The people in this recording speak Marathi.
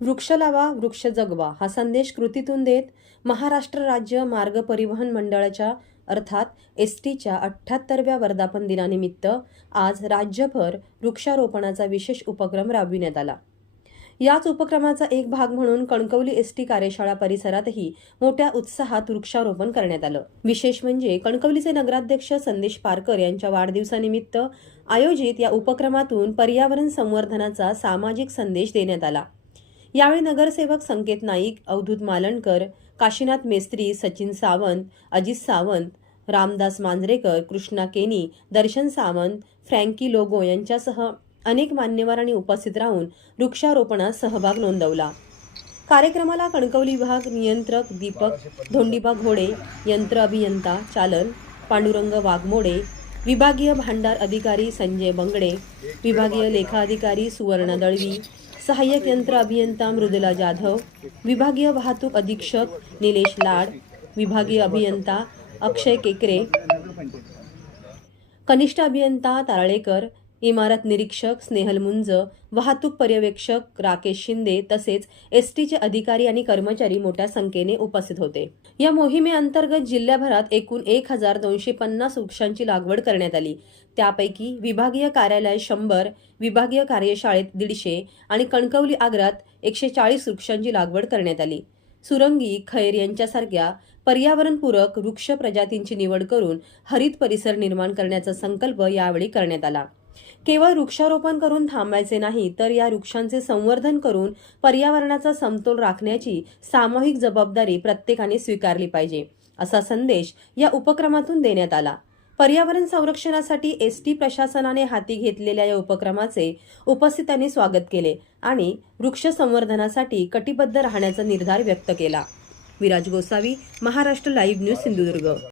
वृक्ष लावा वृक्ष जगवा हा संदेश कृतीतून देत महाराष्ट्र राज्य मार्ग परिवहन मंडळाच्या अर्थात एसटीच्या 78व्या वर्धापन दिनानिमित्त आज राज्यभर वृक्षारोपणाचा विशेष उपक्रम राबविण्यात आला। याच उपक्रमाचा एक भाग म्हणून कणकवली एसटी कार्यशाळा परिसरातही मोठ्या उत्साहात वृक्षारोपण करण्यात आलं। विशेष म्हणजे कणकवलीचे नगराध्यक्ष संदेश पारकर यांच्या वाढदिवसानिमित्त आयोजित या उपक्रमातून पर्यावरण संवर्धनाचा सामाजिक संदेश देण्यात आला। यावेळी नगरसेवक संकेत नाईक, अवधूत मालणकर, काशीनाथ मेस्त्री, सचिन सावंत, अजित सावंत, रामदास मांजरेकर, कृष्णा केनी, दर्शन सावंत, फ्रँकी लोगो यांच्यासह अनेक मान्यवरांनी उपस्थित राहून वृक्षारोपणात सहभाग नोंदवला। कार्यक्रमाला कणकवली विभाग नियंत्रक दीपक धोंडीबा घोडे, यंत्र अभियंता चालन पांडुरंग वाघमोडे, विभागीय भांडार अधिकारी संजय बंगडे, विभागीय लेखा अधिकारी सुवर्ण दळवी, सहाय्यक यंत्र अभियंता मृदुला जाधव, विभागीय वाहतूक अधीक्षक निलेश लाड, विभागीय अभियंता अक्षय केकरे, कनिष्ठ अभियंता तारळेकर, इमारत निरीक्षक स्नेहल मुंज, वाहतूक पर्यवेक्षक राकेश शिंदे तसेच एसटीचे अधिकारी आणि कर्मचारी मोठ्या संख्येने उपस्थित होते। या मोहिमेअंतर्गत जिल्ह्याभरात एकूण 1250 वृक्षांची लागवड करण्यात आली। त्यापैकी विभागीय कार्यालय 100, विभागीय कार्यशाळेत 150 आणि कणकवली आगारात 140 वृक्षांची लागवड करण्यात आली। सुरंगी, खैर यांच्यासारख्या पर्यावरणपूरक वृक्ष प्रजातींची निवड करून हरित परिसर निर्माण करण्याचा संकल्प यावेळी करण्यात आला। केवळ वृक्षारोपण करून थांबायचे नाही तर या वृक्षांचे संवर्धन करून पर्यावरणाचा समतोल राखण्याची सामूहिक जबाबदारी प्रत्येकाने स्वीकारली पाहिजे, असा संदेश या उपक्रमातून देण्यात आला। पर्यावरण संरक्षणासाठी एसटी प्रशासनाने हाती घेतलेल्या या उपक्रमाचे उपस्थितांनी स्वागत केले आणि वृक्ष संवर्धनासाठी कटिबद्ध राहण्याचा निर्धार व्यक्त केला। Viraj Gosavi, Maharashtra live news, Sindhudurg.